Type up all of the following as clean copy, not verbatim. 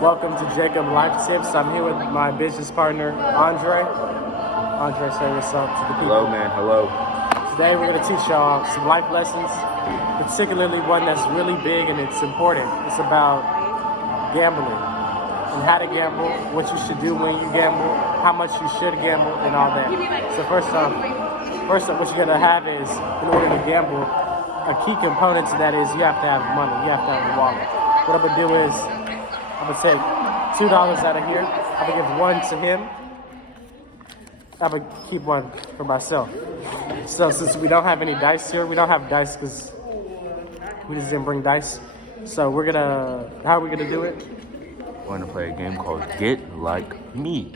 Welcome to Jacob Life Tips. I'm here with my business partner, Andre. Andre, say what's up to the people. Hello, man. Hello. Today we're going to teach y'all some life lessons, particularly one that's really big and it's important. It's about gambling and how to gamble, what you should do when you gamble, how much you should gamble, and all that. So first off, what you got to have is, in order to gamble, a key component to that is you have to have money. You have to have a wallet. What I'm going to do is, I'm going to take $2 out of here. I'm going to give one to him. I'm going to keep one for myself. So since we don't have any dice here, we don't have dice because we just didn't bring dice. So how are we going to do it? We're going to play a game called Get Like Me.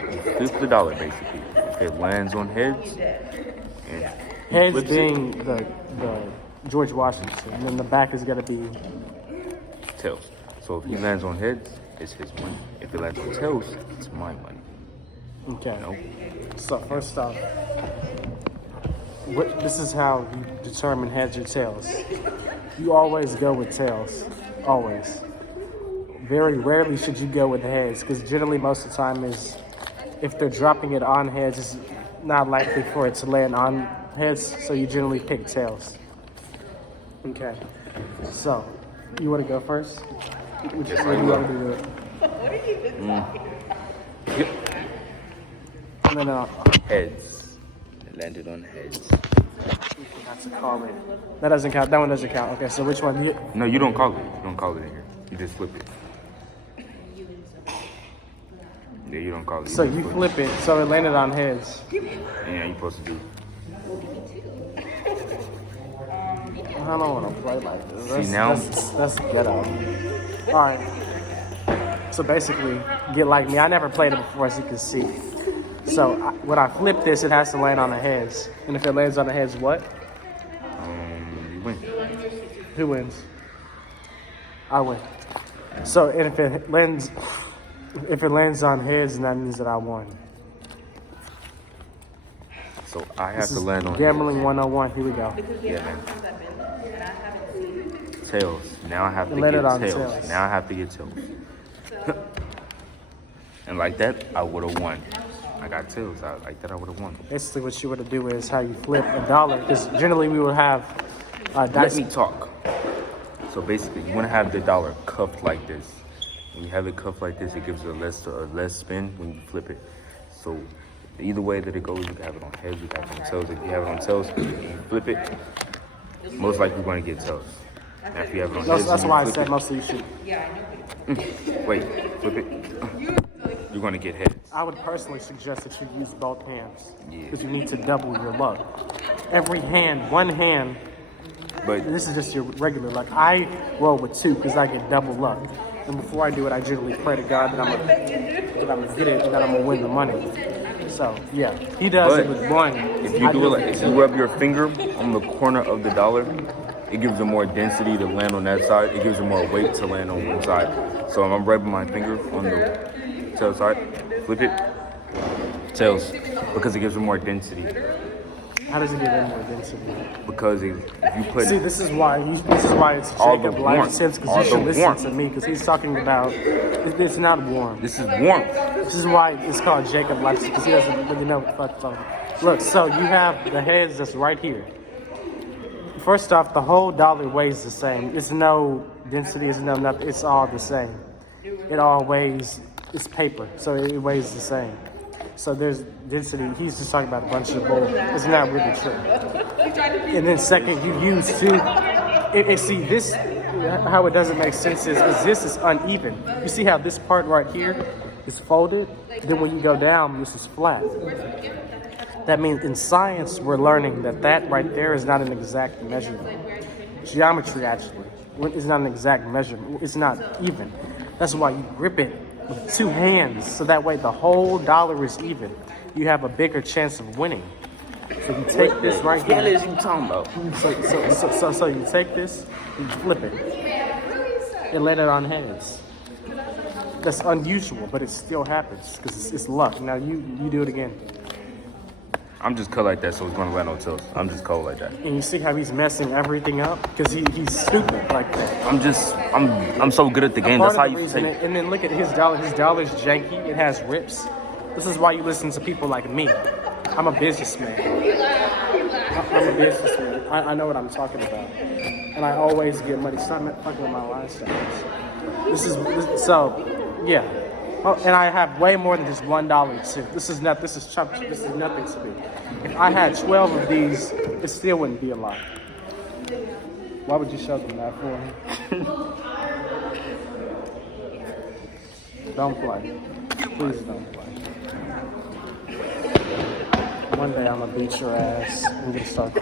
You flip the dollar, basically. If it lands on heads, and heads being the George Washington, and then the back is going to be tails. So if he lands on heads, it's his money. If it lands on tails, it's my money. Okay. You know? So first off, this is how you determine heads or tails. You always go with tails. Always. Very rarely should you go with heads, because generally most of the time if they're dropping it on heads, it's not likely for it to land on heads, so you generally pick tails. Okay. So, you want to go first? Which way do you want to do it? What are you doing? No. Heads. It landed on heads. That's a call it. That doesn't count. That one doesn't count. Okay, so which one? No, you don't call it. You don't call it in here. You just flip it. Yeah, you don't call it. So you flip it, so it landed on heads. Yeah, you're supposed to do. I don't want to play like this. That's ghetto. All right. So basically, get like me. I never played it before, as you can see. So when I flip this, it has to land on the heads. And if it lands on the heads, what? You win. Who wins? I win. So and if it lands on heads, then that means that I won. So I have to land on gambling 101. Here we go. Yeah, man. Tails. Now I have to Let get it on tails. tails. Now I have to get tails. And like that, I would have won. I got tails. Like that, I would have won. Basically, what you want to do is how you flip a dollar, because generally we will have dice. Let me talk. So basically, you want to have the dollar cuffed like this. When you have it cuffed like this, it gives a less spin when you flip it. So either way that it goes, you can have it on heads, you can have it on tails. If you have it on tails, you flip it, most likely you're going to get tails. Now if you have it on heads, that's why I said mostly you should. Wait, flip it. You're going to get heads. I would personally suggest that you use both hands, Yeah. because you need to double your luck. Every hand, one hand. But This is just your regular luck. I roll with two because I get double luck. And before I do it, I generally pray to God that I'm gonna get it and that I'm gonna win the money. So yeah, he does it with one. if you do it like, if you rub your finger on the corner of the dollar, it gives it more density to land on that side. It gives it more weight to land on one side. So if I'm rubbing my finger on the tail side, flip it, tails, because it gives it more density. How does it give it more density? Because if you put This is why it's All the Jacob Life warmth. Tips, because All you should the listen warmth. to me, because he's talking about it's not warm. this is warmth. This is why it's called Jacob Life Tips, because he doesn't really know what the fuck he's talking about. Look, so you have the heads that's right here. First off, the whole dollar weighs the same. It's no density, it's no nothing. It's all the same. It all weighs. It's paper, so it weighs the same. So there's density. He's just talking about a bunch of bull. It's not really true. And then second, you use two. See this, how it doesn't make sense is this is uneven. You see how this part right here is folded? Then when you go down, this is flat. That means in science, we're learning that right there is not an exact measurement. Geometry actually is not an exact measurement. It's not even. That's why you grip it with two hands, so that way the whole dollar is even. You have a bigger chance of winning. So you take this right here. What is he talking about? So you take this and you flip it and let it on heads. That's unusual, but it still happens because it's luck. Now you do it again. I'm just cut like that, so it's gonna land on toast. I'm just cold like that. And you see how he's messing everything up? Because he's stupid like that. I'm so good at the game. Part That's how of the you reason, take. and then look at his dollar. His dollar's janky. It has rips. This is why you listen to people like me. I'm a businessman. I'm a businessman. I know what I'm talking about. And I always get money. Stop fucking with my lifestyles. So, yeah. Oh, and I have way more than just $1 too. This is nothing to me. If I had 12 of these, it still wouldn't be a lot. Why would you show them that for? Don't play. Please don't play. One day I'm gonna beat your ass. I'm gonna start